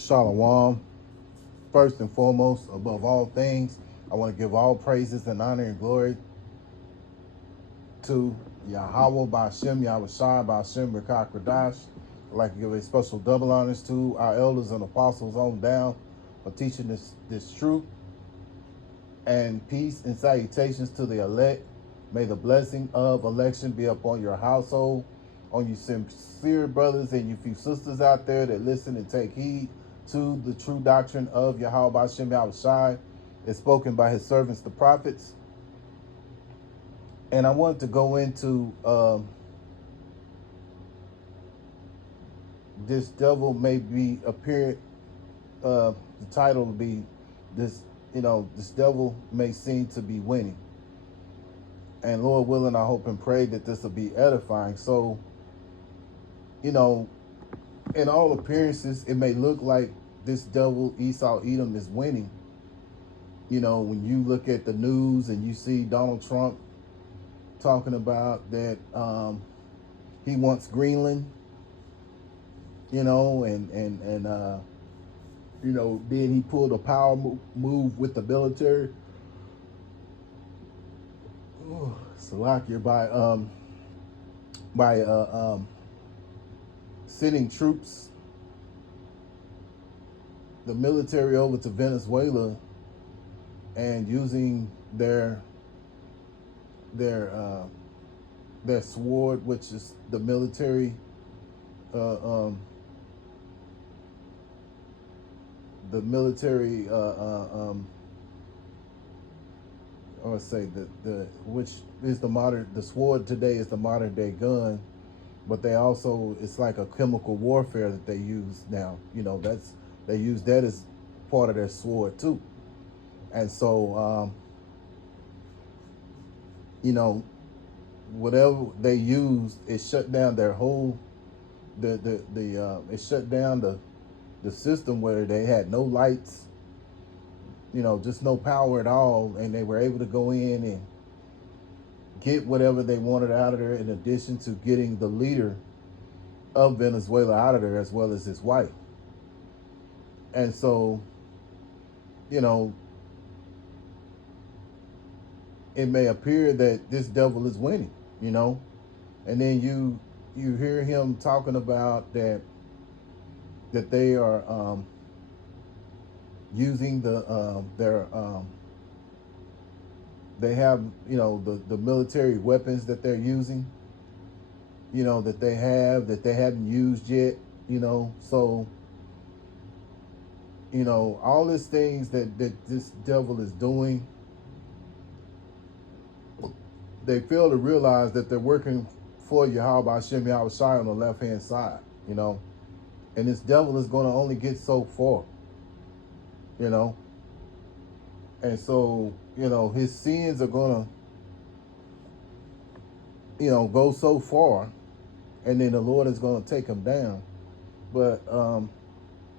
Shalom. First and foremost, above all things, I want to give all praises and honor and glory to Yahweh Ba'Shem, Yahweh Shai Ba'Shem Rekah Kradash. I'd like to give a special double honors to our elders and apostles on down for teaching this truth. And peace and salutations to the elect. May the blessing of election be upon your household, on you sincere brothers and you few sisters out there that listen and take heed to the true doctrine of Yahweh Ba'Shem Yahweh Shai, is spoken by his servants, the prophets. And I wanted to go into this devil may be appearing. The title will be this. This devil may seem to be winning. And Lord willing, I hope and pray that this will be edifying. So, in all appearances, it may look like this devil, Esau Edom, is winning. When you look at the news and you see Donald Trump talking about that he wants Greenland, then he pulled a power move with the military. Salakia by sending troops, the military over to Venezuela and using their sword, which is the military I would say which is the sword today is the modern day gun, but it's like a chemical warfare that they use now. They use that as part of their sword too. And so whatever they used, it shut down their whole it shut down the system where they had no lights, just no power at all, and they were able to go in and get whatever they wanted out of there, in addition to getting the leader of Venezuela out of there, as well as his wife. And so, it may appear that this devil is winning, and then you hear him talking about that they are using they have the military weapons that they're using, that they haven't used yet, so all these things that this devil is doing, they fail to realize that they're working for Yahweh Ba'Shem Yahweh Shai on the left hand side, and this devil is going to only get so far, and so his sins are going to go so far, and then the Lord is going to take him down. But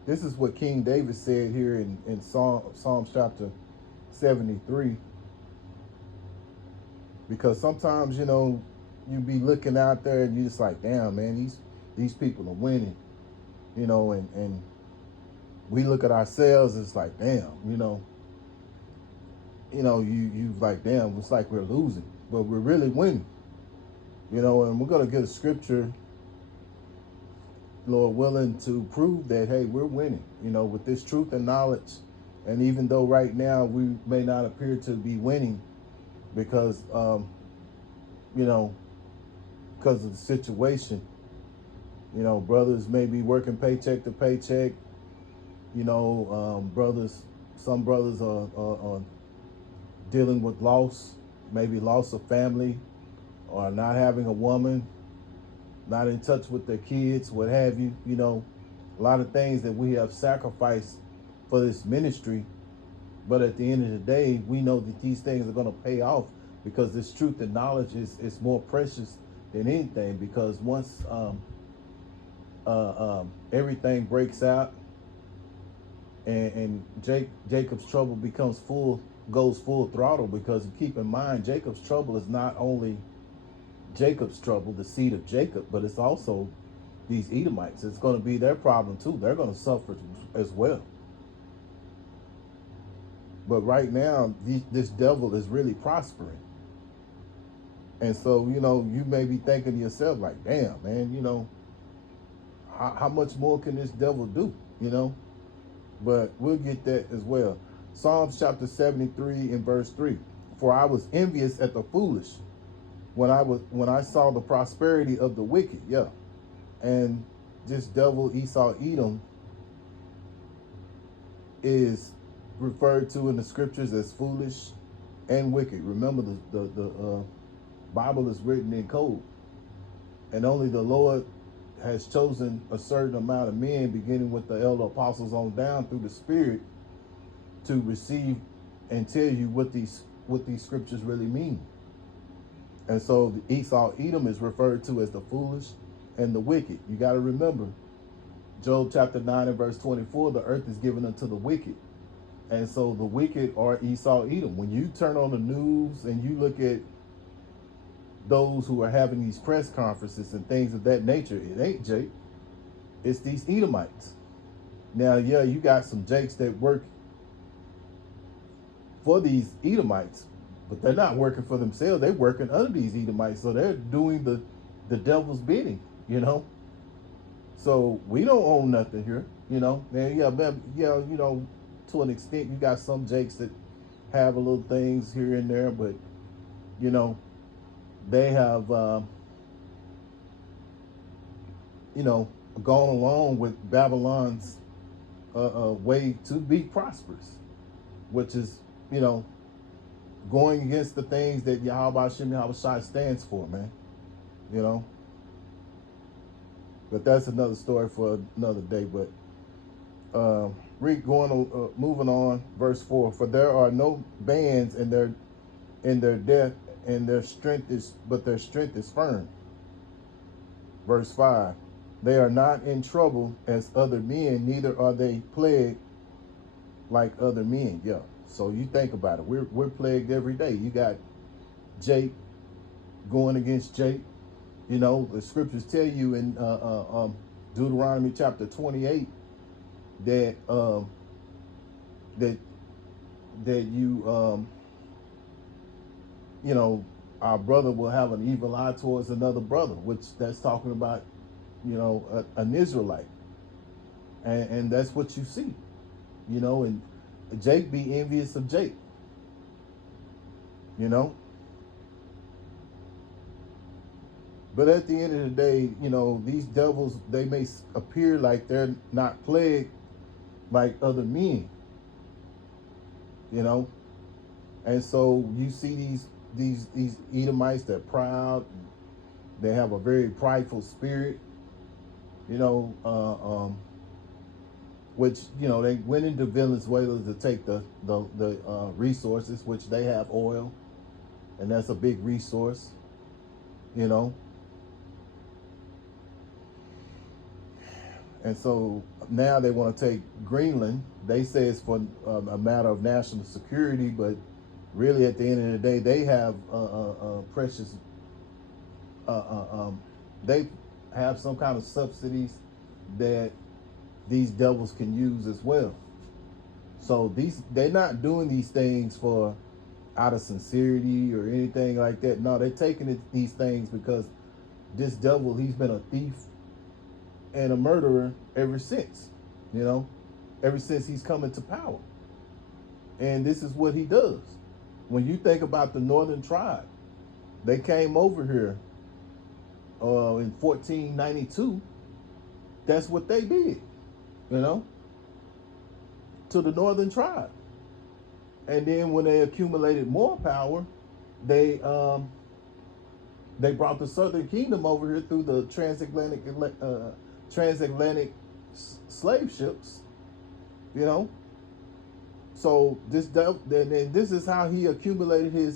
this is what King David said here in Psalms chapter 73, because sometimes you be looking out there and you just like, damn man, these people are winning, and we look at ourselves, it's like, damn, you like, damn, it's like we're losing, but we're really winning, and we're going to get a scripture, Lord willing, to prove that, hey, we're winning, with this truth and knowledge. And even though right now we may not appear to be winning because, because of the situation, brothers may be working paycheck to paycheck, some brothers are dealing with loss, maybe loss of family, or not having a woman, not in touch with their kids, what have you, a lot of things that we have sacrificed for this ministry. But at the end of the day, we know that these things are going to pay off, because this truth and knowledge is more precious than anything. Because once everything breaks out and Jacob's trouble goes full throttle, because keep in mind, Jacob's trouble is not only Jacob's trouble, the seed of Jacob, but it's also, these Edomites. It's going to be their problem too. They're going to suffer as well. But right now, this devil is really prospering. And so, you may be thinking to yourself, like, damn, man, how much more can this devil do? But we'll get that as well. Psalms chapter 73 and verse 3. For I was envious at the foolish when I saw the prosperity of the wicked. Yeah. And this devil Esau Edom is referred to in the scriptures as foolish and wicked. Remember, the Bible is written in code, and only the Lord has chosen a certain amount of men, beginning with the elder apostles on down through the Spirit, to receive and tell you what these scriptures really mean. And so the Esau Edom is referred to as the foolish and the wicked. You got to remember, Job chapter 9 and verse 24, the earth is given unto the wicked. And so the wicked are Esau Edom. When you turn on the news and you look at those who are having these press conferences and things of that nature, it ain't Jake. It's these Edomites. Now, yeah, you got some Jakes that work for these Edomites, but they're not working for themselves. They're working under these Edomites. So they're doing the devil's bidding, So we don't own nothing here, Now, yeah, to an extent, you got some Jakes that have a little things here and there, but, they have, gone along with Babylon's way to be prosperous, which is, going against the things that Yahweh Shem Yahweh Shai stands for, man. But that's another story for another day. But moving on, verse 4. For there are no bands in their death, and their strength is firm. Verse 5. They are not in trouble as other men, neither are they plagued like other men. Yeah. So you think about it. We're plagued every day. You got Jake going against Jake. The scriptures tell you in Deuteronomy chapter 28 that our brother will have an evil eye towards another brother, which that's talking about, an Israelite. And that's what you see, and Jake be envious of Jake, But at the end of the day, these devils, they may appear like they're not plagued like other men, And so you see these Edomites, they're proud. They have a very prideful spirit, which, they went into Venezuela to take the resources, which they have oil, and that's a big resource, And so now they want to take Greenland. They say it's for a matter of national security, but really at the end of the day, they have precious, they have some kind of subsidies that these devils can use as well. So they're not doing these things for out of sincerity or anything like that. No, they're taking these things because this devil, he's been a thief and a murderer ever since, ever since he's come into power. And this is what he does. When you think about the northern tribe, they came over here in 1492. That's what they did, to the northern tribe. And then when they accumulated more power, they brought the southern kingdom over here through the transatlantic slave ships, So this is how he accumulated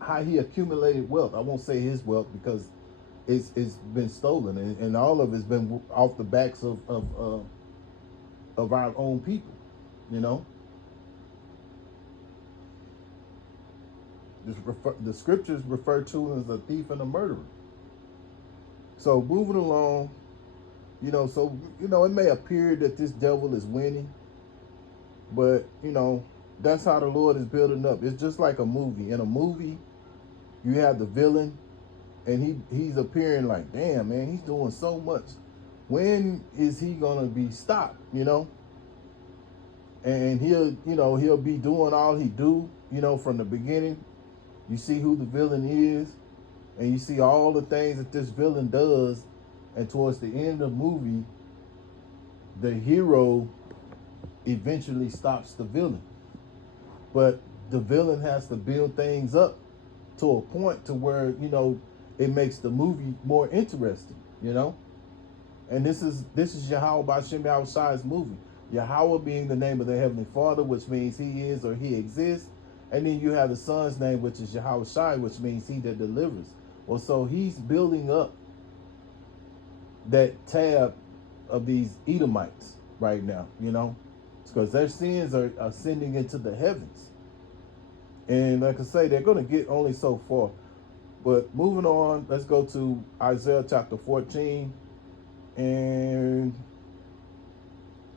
how he accumulated wealth. I won't say his wealth because it's been stolen, and all of it's been off the backs of our own people, The scriptures refer to him as a thief and a murderer. So moving along, it may appear that this devil is winning, but that's how the Lord is building up. It's just like a movie. In a movie, you have the villain, and he's appearing like, damn man, he's doing so much. When is he gonna be stopped? And he'll be doing all he do. From the beginning, you see who the villain is, and you see all the things that this villain does, and towards the end of the movie, the hero eventually stops the villain. But the villain has to build things up to a point to where it makes the movie more interesting. And this is Yahweh Bashem Yahushai's movie. Yahweh being the name of the Heavenly Father, which means he is or he exists. And then you have the Son's name, which is Yahushai, which means he that delivers. Well, so he's building up that tab of these Edomites right now, because their sins are ascending into the heavens. And like I say, they're going to get only so far. But moving on, let's go to Isaiah chapter 14 and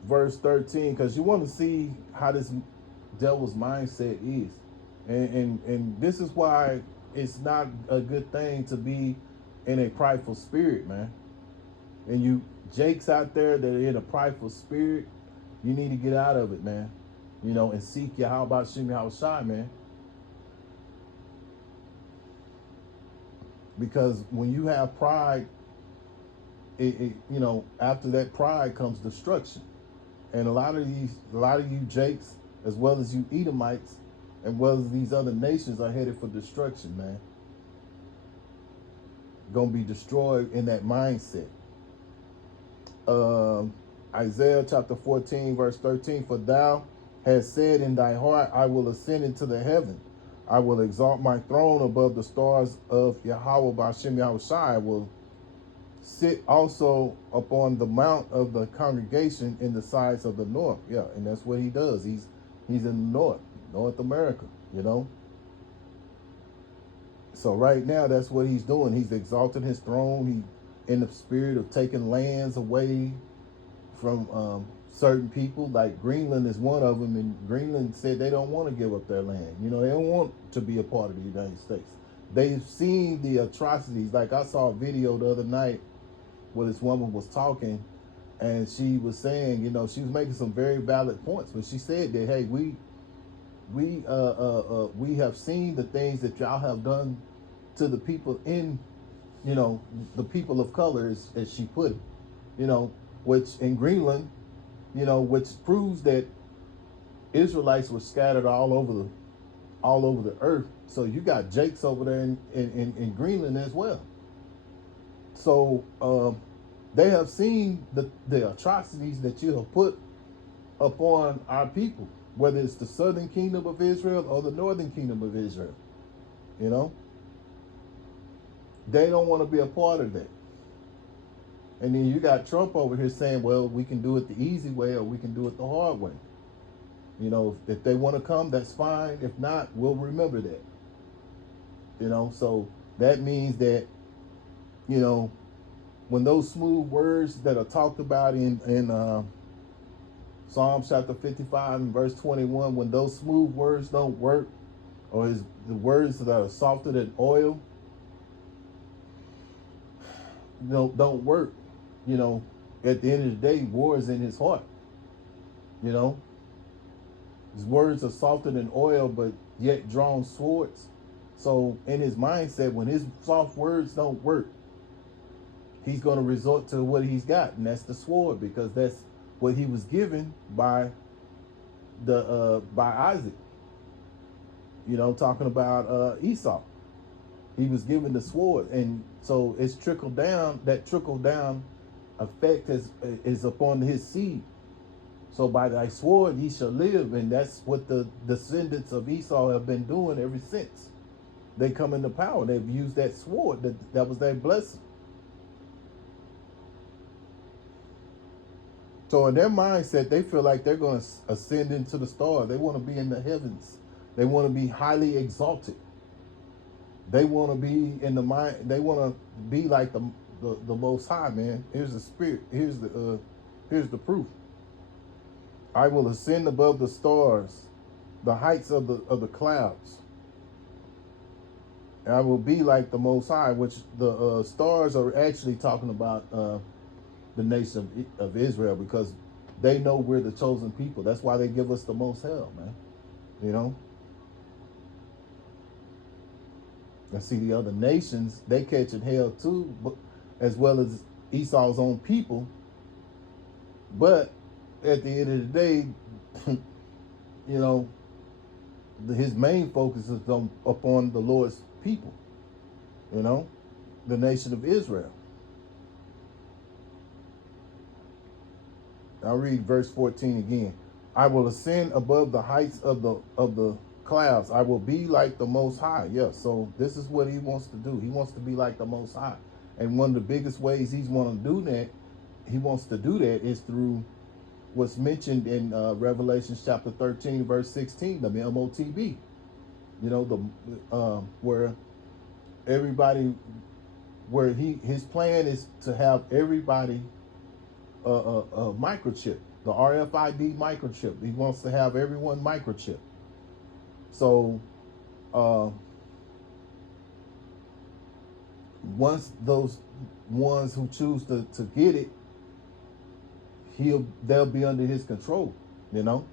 verse 13, because you want to see how this devil's mindset is. And this is why it's not a good thing to be in a prideful spirit, man. And you jakes out there that are in a prideful spirit, you need to get out of it, man. And seek Yahweh Shem Yahushai, man. Because when you have pride, after that pride comes destruction. And a lot of you jakes, as well as you Edomites, and well as these other nations, are headed for destruction, man. Gonna be destroyed in that mindset. Isaiah chapter 14 verse 13, for thou hast said in thy heart, I will ascend into the heaven. I will exalt my throne above the stars of Yahweh Bashem Yahushai. I will sit also upon the mount of the congregation in the sides of the north. Yeah, and that's what he does. He's in the North America, So right now, that's what he's doing. He's exalting his throne. He in the spirit of taking lands away from certain people. Like Greenland is one of them, and Greenland said they don't want to give up their land. They don't want to be a part of the United States. They've seen the atrocities. Like I saw a video the other night where this woman was talking, and she was saying, she was making some very valid points, but she said that, hey, we have seen the things that y'all have done to the people in, the people of color, as she put it, which in Greenland, which proves that Israelites were scattered all over the earth. So you got Jakes over there in Greenland as well. So they have seen the atrocities that you have put upon our people, whether it's the southern kingdom of Israel or the northern kingdom of Israel. They don't want to be a part of that. And then you got Trump over here saying, well, we can do it the easy way or we can do it the hard way. If they want to come, that's fine. If not, we'll remember that. So that means that, when those smooth words that are talked about in Psalm chapter 55 and verse 21, when those smooth words don't work, or the words that are softer than oil, don't work, at the end of the day, war is in his heart. His words are softer than oil, but yet drawn swords. So in his mindset, when his soft words don't work, he's going to resort to what he's got, and that's the sword, because that's what he was given by Isaac. Talking about Esau. He was given the sword, and so it's trickled down. That trickle down effect is upon his seed. So by thy sword he shall live, and that's what the descendants of Esau have been doing ever since they come into power. They've used that sword. That was their blessing. So in their mindset, they feel like they're going to ascend into the stars. They want to be in the heavens. They want to be highly exalted. They want to be in the mind. They want to be like the Most High, man. Here's the spirit. Here's the proof. I will ascend above the stars, the heights of the clouds. And I will be like the Most High, which the stars are actually talking about the nation of Israel, because they know we're the chosen people. That's why they give us the most hell, man. You know. And see, the other nations, they catching hell too, but as well as Esau's own people. But at the end of the day, you know, his main focus is upon the Lord's people, you know, the nation of Israel. I'll read verse 14 again. I will ascend above the heights of the clouds. I will be like the Most High. Yes, so this is what he wants to do. He wants to be like the Most High. And one of the biggest ways he wants to do that is through what's mentioned in Revelation chapter 13, verse 16, the MOTB. You know, where everybody, where his plan is to have everybody a microchip, the RFID microchip. He wants to have everyone microchip. So once those ones who choose to get it, they'll be under his control, you know.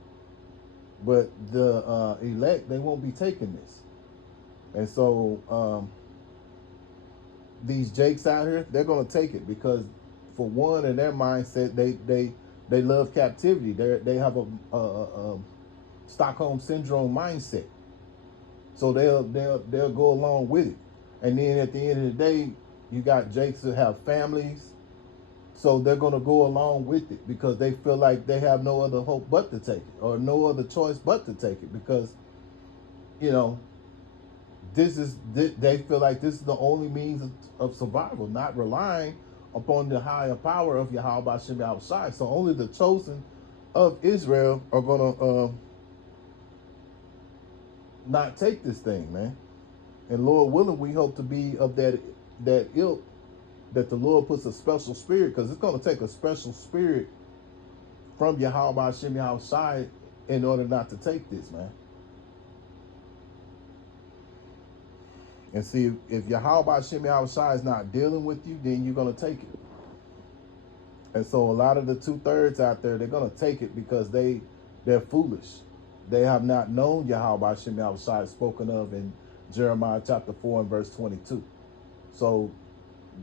But the elect, they won't be taking this. And so these jakes out here, they're gonna take it because, for one, in their mindset, they love captivity. They have a Stockholm syndrome mindset. So they'll go along with it. And then at the end of the day, you got jakes that have families, so they're gonna go along with it because they feel like they have no other hope but to take it, or no other choice but to take it, because, you know, they feel like this is the only means of survival, not relying upon the higher power of Yahweh B'Shem Yahushai. So only the chosen of Israel are gonna not take this thing, man. And Lord willing, we hope to be of that ilk, that the Lord puts a special spirit, because it's going to take a special spirit from Yahweh B'Shem Yahushai in order not to take this, man. And see, if Yahweh B'Shem Yahushai is not dealing with you, then you're going to take it. And so a lot of the 2/3 out there, they're going to take it because they're foolish. They have not known Yahweh B'Shem Yahushai spoken of in Jeremiah chapter 4 and verse 22. So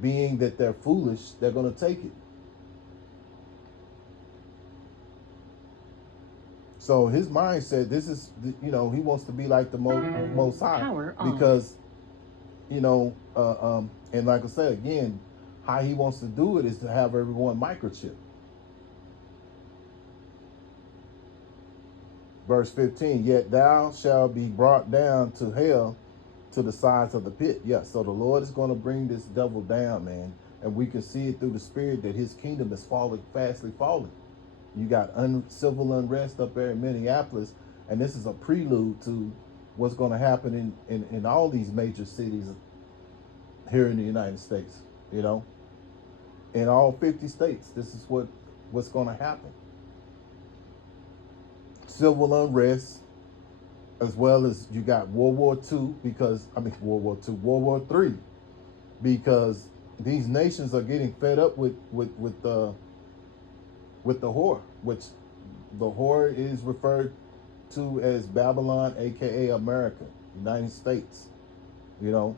being that they're foolish, they're going to take it. So his mindset, this is, you know, he wants to be like the Most High, because, you know, and like I said again, how he wants to do it is to have everyone microchip. Verse 15, yet thou shalt be brought down to hell, to the sides of the pit. Yes, so the Lord is going to bring this devil down, man. And we can see it through the spirit that his kingdom is fastly falling. You got civil unrest up there in Minneapolis, and this is a prelude to what's going to happen in all these major cities here in the United States, you know. In all 50 states, this is what's going to happen. Civil unrest, as well as you got World War II, World War III, because these nations are getting fed up with the whore, which the whore is referred to as Babylon, aka America, United States, you know,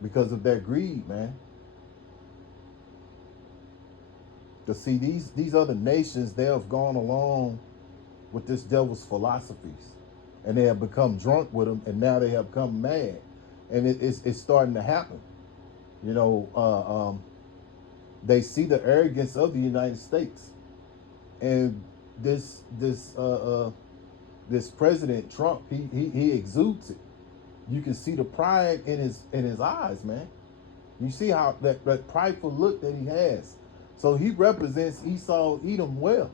because of their greed, man. To see these other nations, they have gone along with this devil's philosophies, and they have become drunk with them, and now they have become mad, and it's starting to happen. You know, they see the arrogance of the United States, and this President Trump, he exudes it. You can see the pride in his eyes, man. You see how that prideful look that he has. So he represents Esau, Edom well,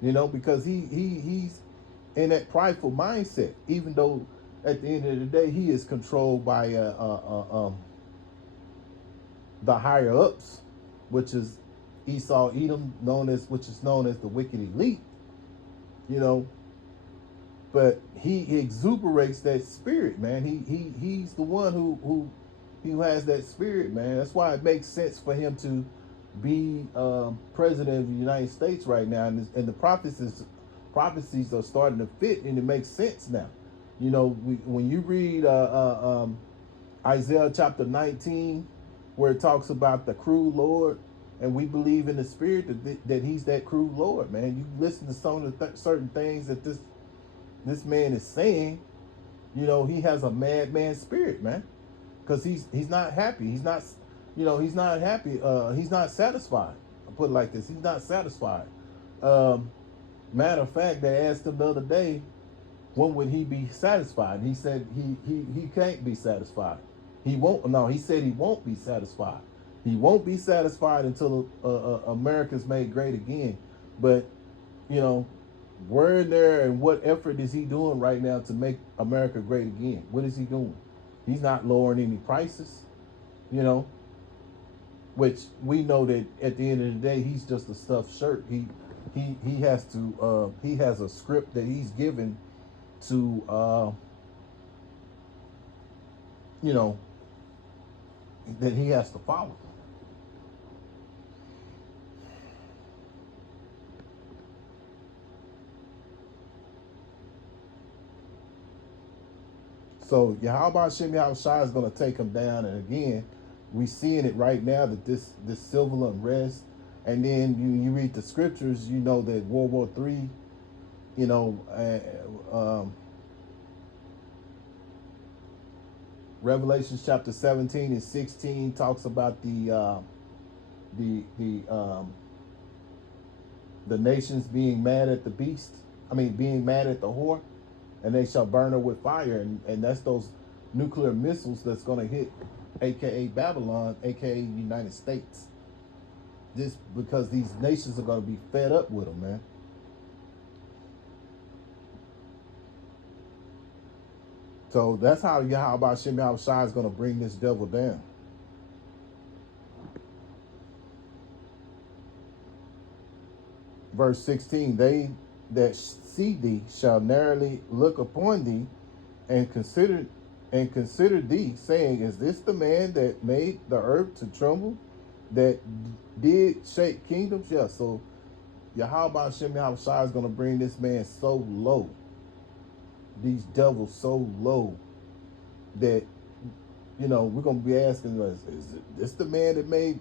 you know, because he's in that prideful mindset, even though at the end of the day he is controlled by the higher ups, which is Esau, Edom, which is known as the wicked elite, you know. But he exuberates that spirit, man. He's the one who has that spirit, man. That's why it makes sense for him to be president of the United States right now, and the prophecies are starting to fit, and it makes sense now. You know, when you read Isaiah chapter 19, where it talks about the cruel Lord, and we believe in the spirit that he's that cruel Lord, man. You listen to some of the certain things that this man is saying, you know, he has a madman spirit, man, because he's not happy. He's not, you know, he's not happy. He's not satisfied. I put it like this: he's not satisfied. Um, Matter of fact, they asked him the other day, when would he be satisfied? He said he can't be satisfied. He won't. No, he said he won't be satisfied. He won't be satisfied until America's made great again. But you know, where in there and what effort is he doing right now to make America great again? What is he doing? He's not lowering any prices, you know, which we know that at the end of the day, he's just a stuffed shirt. He has to he has a script that he's given to you know, that he has to follow. So Yahweh Shem Shai is going to take him down, and again, we seeing it right now that this civil unrest, and then you read the scriptures, you know that World War III, you know, Revelation chapter 17 and 16 talks about the the nations being mad at the beast. I mean, being mad at the whore, and they shall burn her with fire, and that's those nuclear missiles that's going to hit, aka Babylon, aka United States. Just because these nations are going to be fed up with them, man. So that's how Yahweh Shem Shai is going to bring this devil down. Verse 16, they that see thee shall narrowly look upon thee and consider thee, saying, is this the man that made the earth to tremble, that did shake kingdoms? Yeah, so Yahweh Shem Shai is going to bring this man so low, these devils so low, that, you know, we're going to be asking us, is this the man that made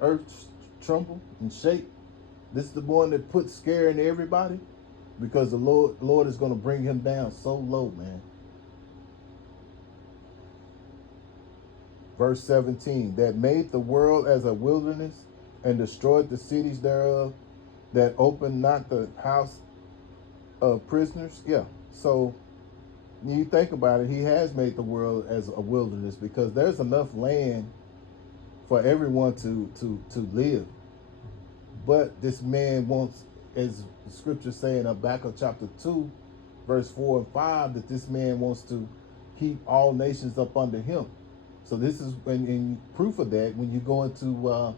earth tremble and shake? This is the one that put scare in everybody, because the Lord is going to bring him down so low, man. Verse 17, that made the world as a wilderness and destroyed the cities thereof, that opened not the house of prisoners. Yeah, so you think about it, he has made the world as a wilderness, because there's enough land for everyone to live. But this man wants, as the scripture say in Habakkuk chapter 2, verse 4 and 5, that this man wants to keep all nations up under him. So this is in proof of that when you go into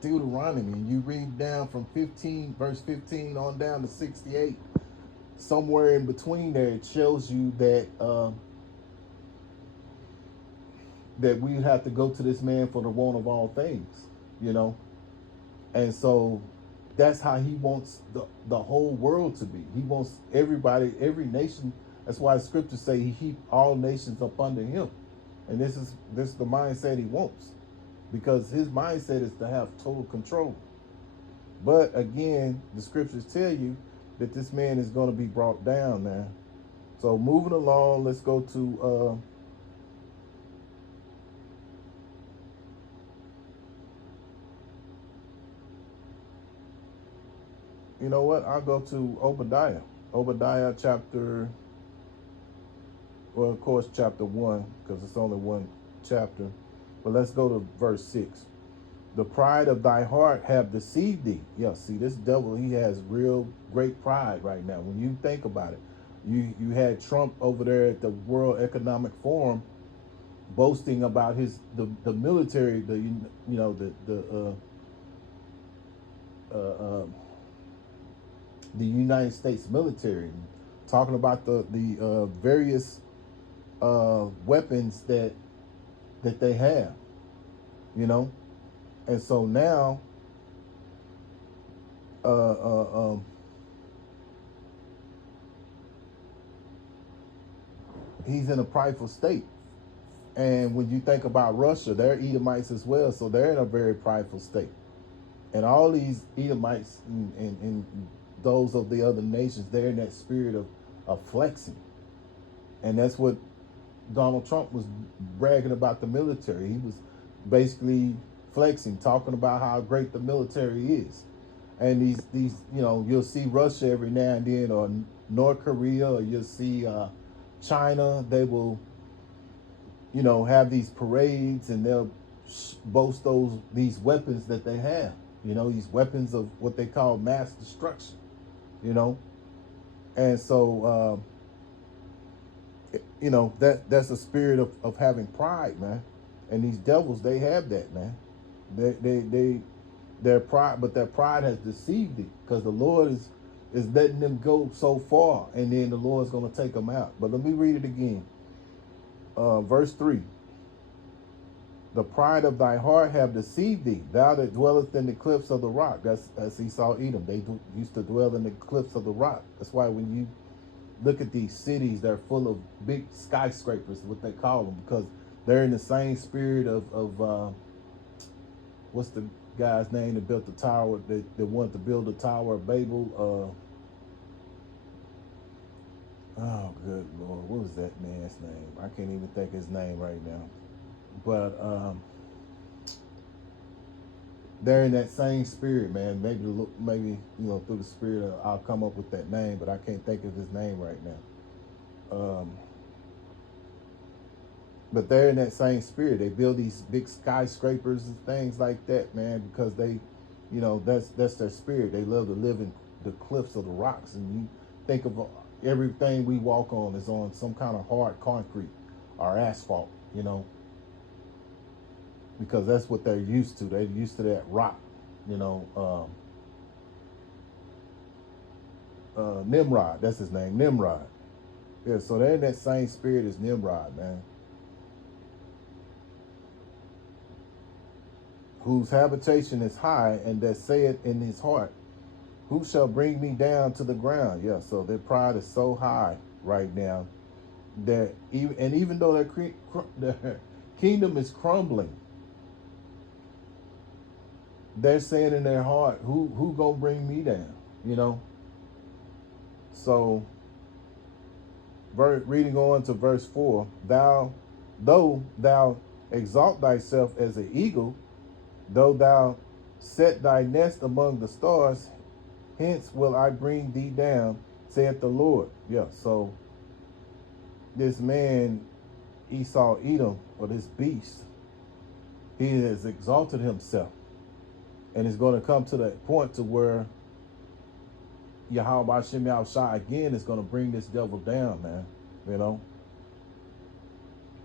Deuteronomy and you read down from 15, verse 15 on down to 68. Somewhere in between there, it shows you that that we have to go to this man for the want of all things, you know. And so that's how he wants the whole world to be. He wants everybody, every nation. That's why the scriptures say he keep all nations up under him. And this is the mindset he wants, because his mindset is to have total control. But again, the scriptures tell you that this man is going to be brought down now. So moving along, let's go to you know what? I'll go to Obadiah. Obadiah chapter, well, of course, chapter 1, because it's only one chapter. But let's go to verse 6. The pride of thy heart have deceived thee. Yeah, see, this devil, he has real great pride right now. When you think about it, you had Trump over there at the World Economic Forum, boasting about the military, uh, uh, the United States military, talking about the various weapons that they have, you know, and so now uh, uh, um, he's in a prideful state. And when you think about Russia, they're Edomites as well, so they're in a very prideful state. And all these Edomites and those of the other nations, they're in that spirit of flexing. And that's what Donald Trump was bragging about the military. He was basically flexing, talking about how great the military is. And these you'll see Russia every now and then, or North Korea, or you'll see China. They will have these parades, and they'll boast these weapons that they have. These weapons of what they call mass destruction. And so that's a spirit of having pride, man. And these devils, they have that, man. Their pride, but their pride has deceived it, because the Lord is letting them go so far, and then the Lord's going to take them out. But let me read it again. Verse 3. The pride of thy heart have deceived thee, thou that dwellest in the cliffs of the rock. That's as Esau Edom. They used to dwell in the cliffs of the rock. That's why when you look at these cities, they're full of big skyscrapers, what they call them, because they're in the same spirit of what's the guy's name that built the tower, that wanted to build the Tower of Babel? Oh, good Lord, what was that man's name? I can't even think his name right now. But they're in that same spirit, man. Maybe through the spirit, I'll come up with that name, but I can't think of his name right now. But they're in that same spirit. They build these big skyscrapers and things like that, man, because they, that's their spirit. They love to live in the cliffs of the rocks. And you think of everything we walk on is on some kind of hard concrete or asphalt, because that's what they're used to. They're used to that rock, Nimrod, that's his name, Nimrod. Yeah, so they're in that same spirit as Nimrod, man. Whose habitation is high, and that saith in his heart, who shall bring me down to the ground? Yeah, so their pride is so high right now that even though their kingdom is crumbling, they're saying in their heart, who gonna bring me down? So reading on to verse 4, though thou exalt thyself as an eagle, though thou set thy nest among the stars, hence will I bring thee down, saith the Lord. Yeah, so this man, Esau Edom, or this beast, he has exalted himself. And it's going to come to that point to where Yahweh Hashem Yahushua again is going to bring this devil down, man.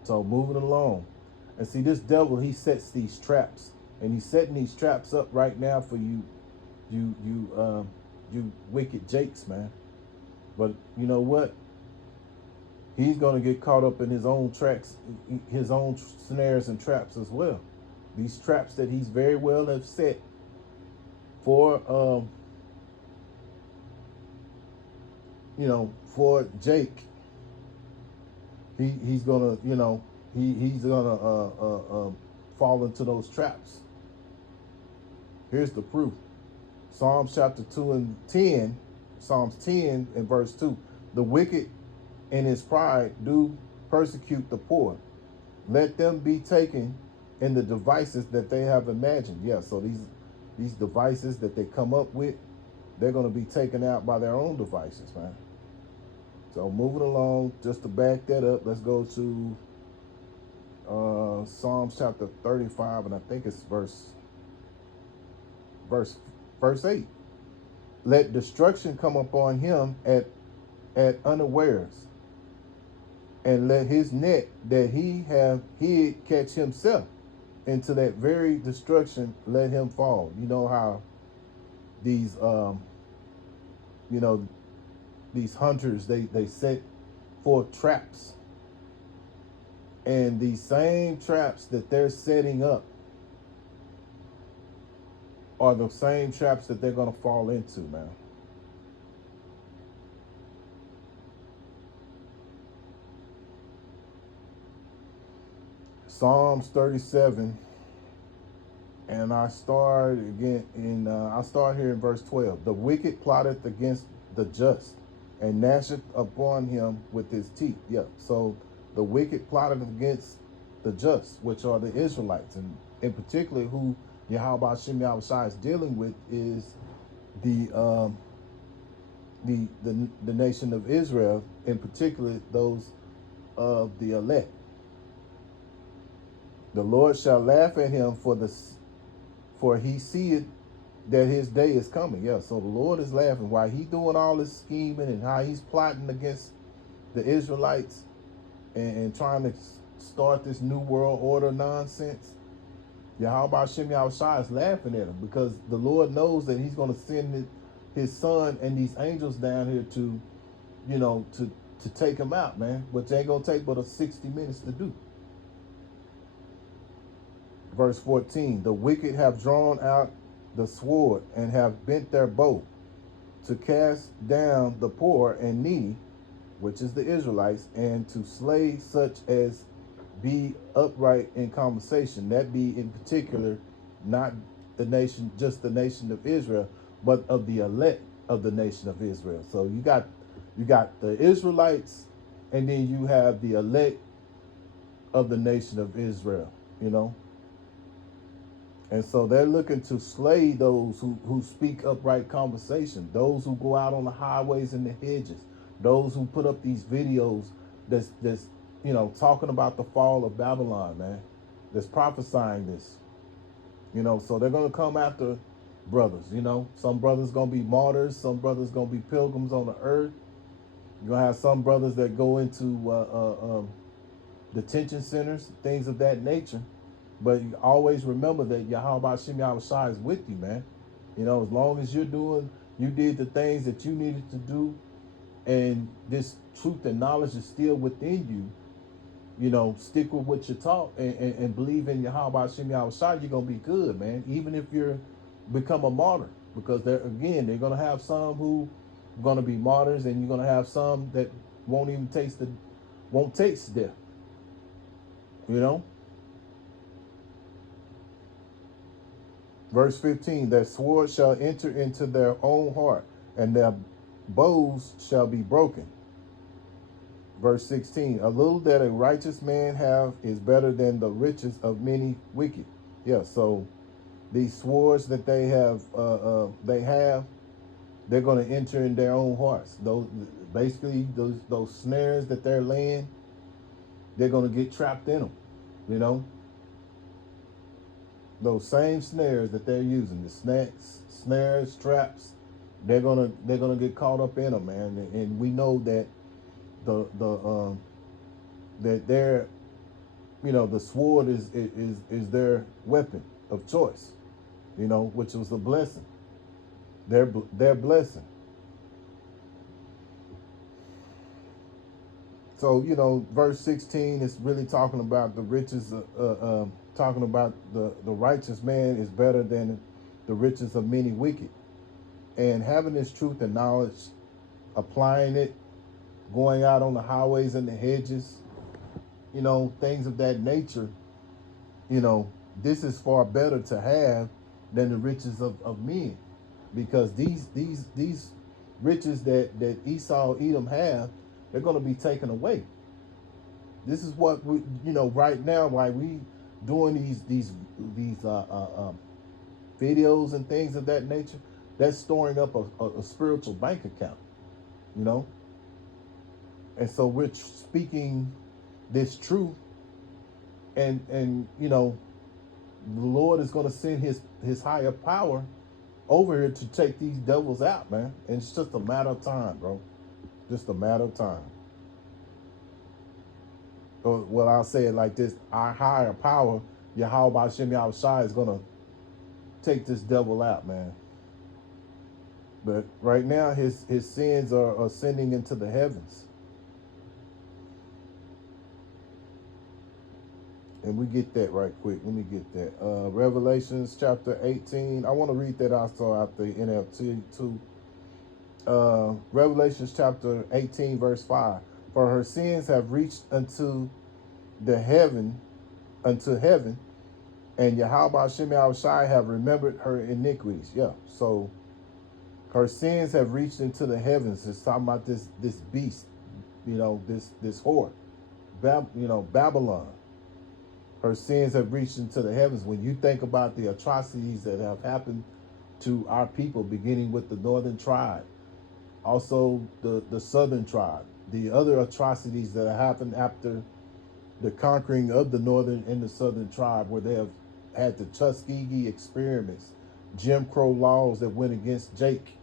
So moving along. And see, this devil, he sets these traps. And he's setting these traps up right now for you wicked jakes, man. But you know what? He's going to get caught up in his own tracks, his own snares and traps as well. These traps that he's very well have set for for Jake. He's gonna he's gonna fall into those traps. Here's the proof. Psalms chapter 2 and 10, Psalms 10 and verse 2. The wicked in his pride do persecute the poor. Let them be taken in the devices that they have imagined. Yeah, so these devices that they come up with, they're going to be taken out by their own devices, man. So moving along, just to back that up, let's go to Psalms chapter 35, and I think it's verse 8. Let destruction come upon him at unawares. and let his net that he have hid catch himself into that very destruction, let him fall. You know how these you know these hunters, they set for traps, and these same traps that they're setting up are the same traps that they're going to fall into, man. Psalms 37, and I start again in I start here in verse 12. The wicked plotteth against the just, and gnasheth upon him with his teeth. Yeah, so the wicked plotted against the just, which are the Israelites, and in particular, who Yahweh Shem Yahushua is dealing with is the the nation of Israel, in particular those of the elect. The Lord shall laugh at him for he seeth that his day is coming. Yeah, so the Lord is laughing while he doing all this scheming and how he's plotting against the Israelites, and trying to start this new world order nonsense. Yahweh Shem Yahushua is laughing at him because the Lord knows that he's going to send his son and these angels down here to, to take him out, man. Which ain't going to take but a 60 minutes to do. Verse 14, the wicked have drawn out the sword and have bent their bow to cast down the poor and needy, which is the Israelites, and to slay such as be upright in conversation. That be in particular not the nation, just the nation of Israel, but of the elect of the nation of Israel. So you got the Israelites, and then you have the elect of the nation of Israel, And so they're looking to slay those who speak upright conversation, those who go out on the highways and the hedges, those who put up these videos that's talking about the fall of Babylon, man, that's prophesying this. So they're going to come after brothers. Some brothers going to be martyrs, some brothers going to be pilgrims on the earth. You're going to have some brothers that go into detention centers, things of that nature. But you always remember that Yahweh Shem Yahushua is with you, man. As long as you did the things that you needed to do, and this truth and knowledge is still within you, stick with what you're taught, and believe in Yahweh Shem Yahushua, you're going to be good, man. Even if you're become a martyr, because they're going to have some who are going to be martyrs, and you're going to have some that won't taste death, Verse 15, that sword shall enter into their own heart, and their bows shall be broken. Verse 16, a little that a righteous man have is better than the riches of many wicked. Yeah, so these swords that they have, they're going to enter in their own hearts. Those snares that they're laying, they're going to get trapped in them, Those same snares that they're using, the snares, traps, they're gonna get caught up in them, man. And we know that that their the sword is their weapon of choice, which was a blessing, their blessing. So verse 16 is really talking about the riches, talking about the righteous man is better than the riches of many wicked, and having this truth and knowledge, applying it, going out on the highways and the hedges, things of that nature, this is far better to have than the riches of men, because these riches that Esau, Edom have, they're going to be taken away. This is what we, right now, why we doing these videos and things of that nature. That's storing up a spiritual bank account, and so we're speaking this truth, and the Lord is going to send his higher power over here to take these devils out, man. And it's just a matter of time, bro. Just a matter of time. or well, I'll say it like this: our higher power, Yahweh Hashem Yahushai, is gonna take this devil out, man. But right now, his sins are ascending into the heavens, and we get that right quick. Let me get that. Revelations chapter 18. I want to read that also out the NLT too. Revelations chapter 18, verse 5. For her sins have reached unto heaven, and Yahweh Hashem Shai have remembered her iniquities. Yeah, so her sins have reached into the heavens. It's talking about this beast, this whore, Babylon. Her sins have reached into the heavens. When you think about the atrocities that have happened to our people, beginning with the northern tribe, also the southern tribe, the other atrocities that have happened after the conquering of the northern and the southern tribe, where they have had the Tuskegee experiments, Jim Crow laws that went against Jake,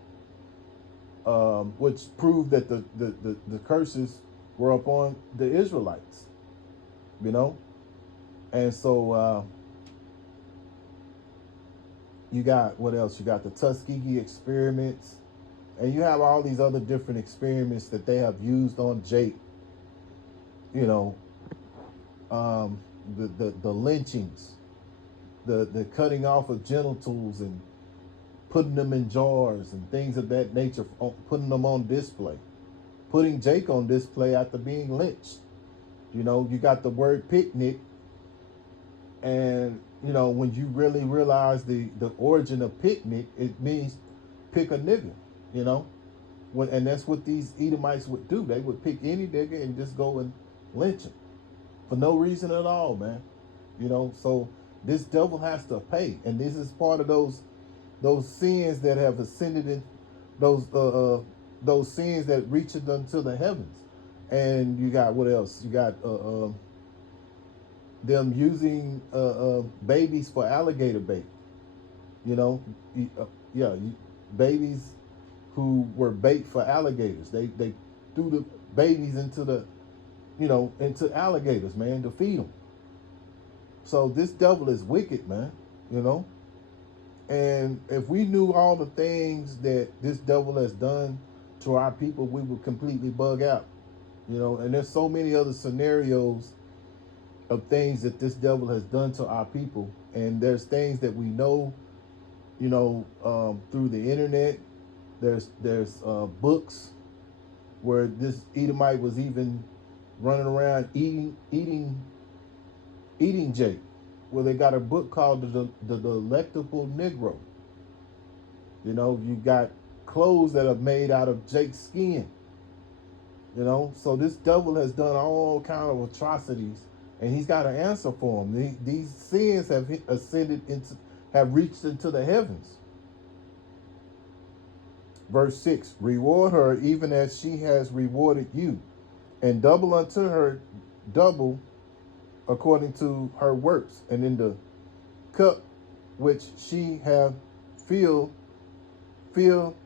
which proved that the curses were upon the Israelites, and so you got what else? You got the Tuskegee experiments, and you have all these other different experiments that they have used on Jake. The lynchings, the cutting off of genitals and putting them in jars and things of that nature, putting them on display, putting Jake on display after being lynched. You got the word picnic, and when you really realize the origin of picnic, it means pick a nigga, and that's what these Edomites would do. They would pick any nigga and just go and lynch him for no reason at all, man. So this devil has to pay, and this is part of those sins that have ascended in those sins that reach it unto the heavens. And you got what else? You got them using babies for alligator bait. Babies who were bait for alligators. They threw the babies into into alligators, man, to feed them. So this devil is wicked, man. And if we knew all the things that this devil has done to our people, we would completely bug out. And there's so many other scenarios of things that this devil has done to our people. And there's things that we know, through the internet. There's books where this Edomite was even running around eating Jake. Well, they got a book called the Delectable Negro. You got clothes that are made out of Jake's skin. So this devil has done all kind of atrocities, and he's got an answer for them. These sins have have reached into the heavens. Verse 6, reward her even as she has rewarded you, and double unto her double according to her works, and in the cup which she have filled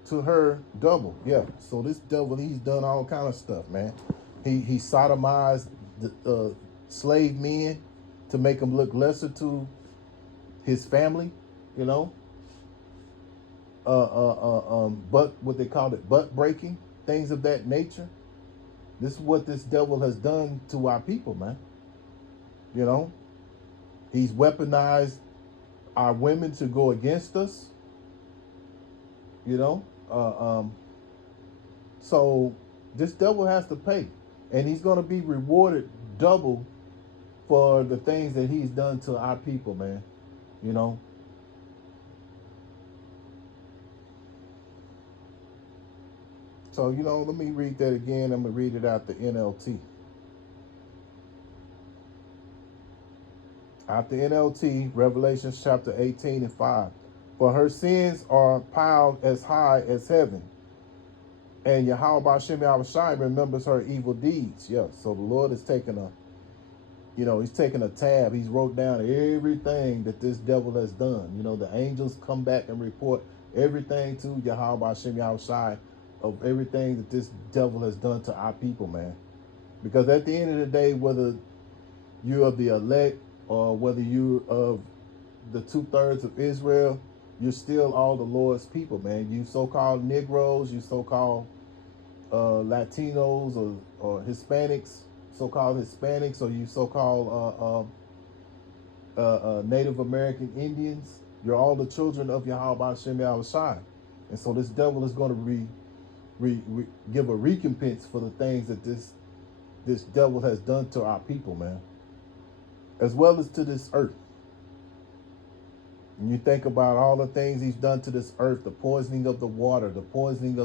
to her double. Yeah, so this devil, he's done all kind of stuff, man. He sodomized the slave men to make them look lesser to his family, but what they call it, butt breaking, things of that nature. This is what this devil has done to our people, man. He's weaponized our women to go against us. So this devil has to pay, and he's going to be rewarded double for the things that he's done to our people, man. So, let me read that again. I'm going to read it out the NLT. Out the NLT, Revelation chapter 18 and 5. For her sins are piled as high as heaven, and Yahweh Hashem Yahushai remembers her evil deeds. Yeah, so the Lord is taking he's taking a tab. He's wrote down everything that this devil has done. The angels come back and report everything to Yahweh Hashem Yahushai of everything that this devil has done to our people, man. Because at the end of the day, whether you're of the elect or whether you're of the 2/3 of Israel, you're still all the Lord's people, man. You so-called Negroes, you so-called Latinos or Hispanics, so-called Hispanics, or you so-called Native American Indians. You're all the children of Yahweh Hashem Yahushai. And so this devil is going to give a recompense for the things that this devil has done to our people, man, as well as to this earth. And you think about all the things he's done to this earth, the poisoning of the water, the poisoning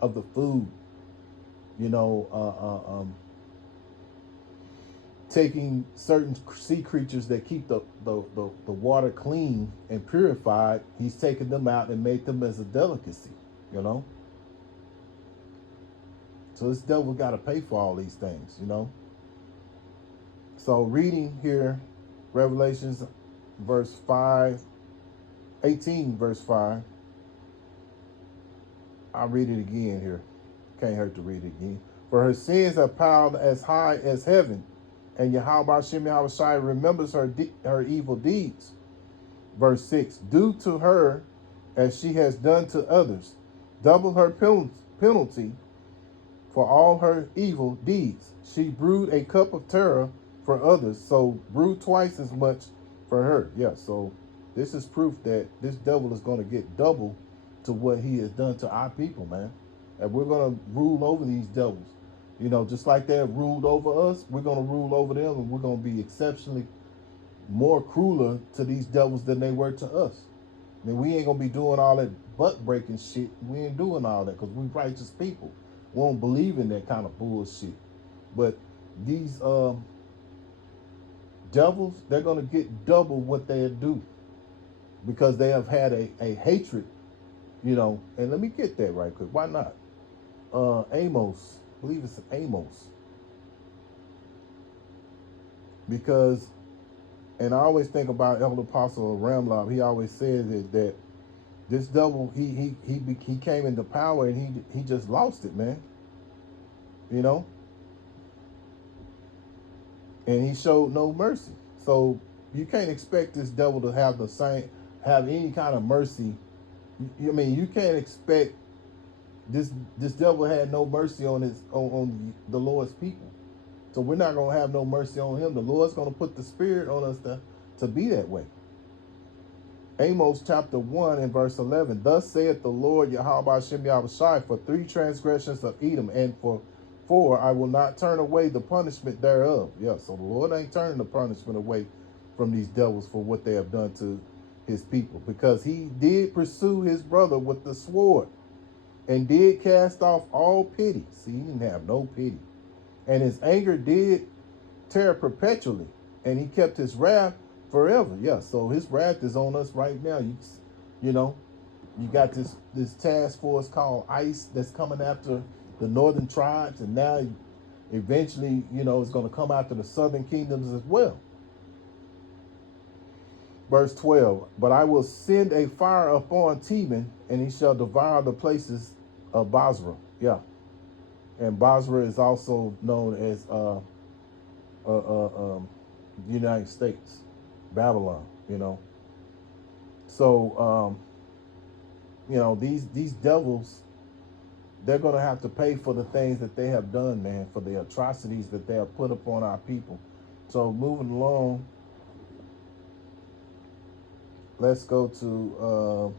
of the food, you know, taking certain sea creatures that keep the water clean and purified, he's taken them out and made them as a delicacy, you know. So this devil got to pay for all these things, you know. So reading here, Revelations verse 5, 18 verse 5. I'll read it again here. Can't hurt to read it again. For her sins are piled as high as heaven, and Yahweh Hashem Yahushai remembers her evil deeds. Verse 6. Do to her as she has done to others. Double her penalty for all her evil deeds. She brewed a cup of terror for others, so brew twice as much for her. Yeah, so this is proof that this devil is going to get double to what he has done to our people, man. And we're going to rule over these devils. You know, just like they have ruled over us, we're going to rule over them, and we're going to be exceptionally more crueler to these devils than they were to us. I mean, we ain't going to be doing all that butt-breaking shit. We ain't doing all that because we righteous people. We don't believe in that kind of bullshit. But these devils, they're going to get double what they do because they have had a hatred, you know. And let me get that right quick. Why not? Amos. I believe it's Amos. Because, and I always think about Elder Apostle Ramlob. He always says that this devil, he came into power and he just lost it, man. You know? And he showed no mercy. So you can't expect this devil to have any kind of mercy. I mean, you can't expect this devil had no mercy on the Lord's people. So we're not going to have no mercy on him. The Lord's going to put the spirit on us to be that way. Amos chapter 1 and verse 11. Thus saith the Lord Yahweh Hashem Yahushai, for 3 transgressions of Edom, and for 4 I will not turn away the punishment thereof. Yeah, so the Lord ain't turning the punishment away from these devils for what they have done to his people, because he did pursue his brother with the sword and did cast off all pity. See, he didn't have no pity. And his anger did tear perpetually, and he kept his wrath forever. Yeah, so his wrath is on us right now. You know, you got this task force called ICE that's coming after the northern tribes, and now eventually, you know, it's going to come after the southern kingdoms as well. Verse 12, but I will send a fire upon Teman, and he shall devour the places of Basra. Yeah. And Basra is also known as the United States, Babylon, you know. So, you know, these devils, they're going to have to pay for the things that they have done, man, for the atrocities that they have put upon our people. So moving along, let's go to,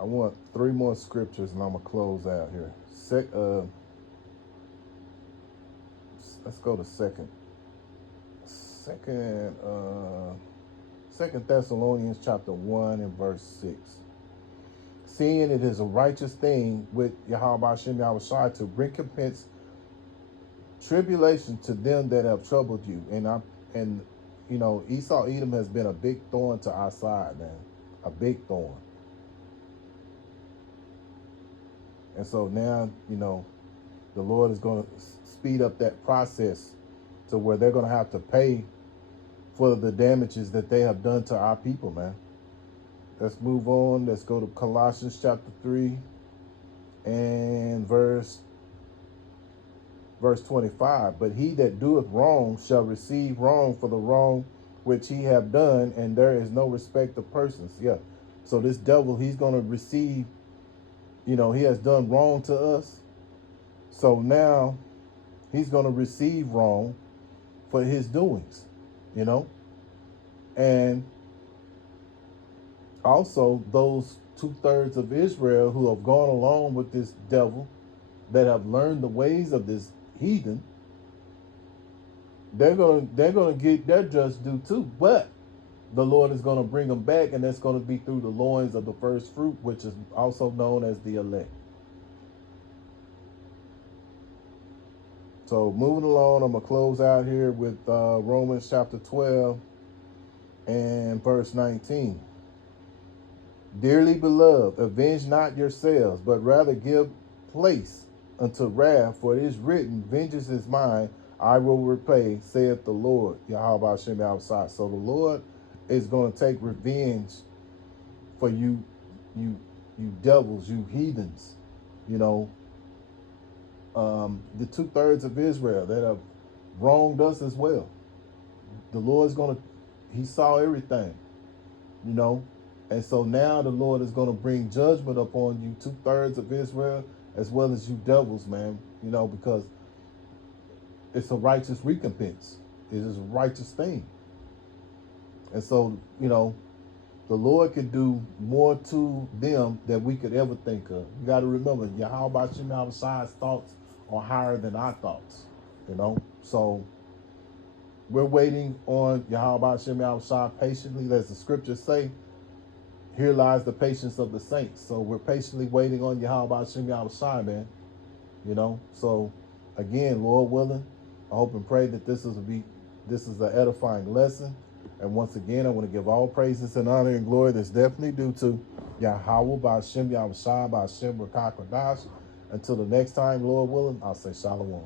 I want 3 more scriptures and I'm going to close out here. Let's go to Second Thessalonians chapter 1 and verse 6. Seeing it is a righteous thing with Yahweh Hashem Yahushai to recompense tribulation to them that have troubled you. And you know, Esau Edom has been a big thorn to our side, man. A big thorn. And so now, you know, the Lord is going to speed up that process to where they're going to have to pay for the damages that they have done to our people, man. Let's move on. Let's go to Colossians chapter 3 and verse Verse 25, but he that doeth wrong shall receive wrong for the wrong which he have done, and there is no respect of persons. Yeah. So this devil, he's going to receive, he has done wrong to us. So now he's going to receive wrong for his doings, you know. And also those 2/3 of Israel who have gone along with this devil, that have learned the ways of this heathen, they're gonna get their just due too. But the Lord is gonna bring them back, and that's gonna be through the loins of the first fruit, which is also known as the elect. So moving along, I'm gonna close out here with Romans chapter 12 and verse 19. Dearly beloved, avenge not yourselves, but rather give place unto wrath, for it is written, vengeance is mine, I will repay, saith the Lord. Yahweh Hashem outside. So the Lord is going to take revenge for you devils, you heathens, you know, the 2/3 of Israel that have wronged us as well. The Lord's going to, he saw everything, you know. And so now the Lord is going to bring judgment upon you 2/3 of Israel, as well as you devils, man, because it's a righteous recompense. It is a righteous thing. And so, the Lord could do more to them than we could ever think of. You got to remember, Yahweh Shem's thoughts are higher than our thoughts, So we're waiting on Yahweh Shem patiently, as the scriptures say. Here lies the patience of the saints. So we're patiently waiting on Yahweh Shem Yahushai, man. So again, Lord willing, I hope and pray that this is an edifying lesson. And once again, I want to give all praises and honor and glory that's definitely due to Yahweh Ba'Shem Yahushai Ba'Shem Rakah Kodash. Until the next time, Lord willing, I'll say Shalom.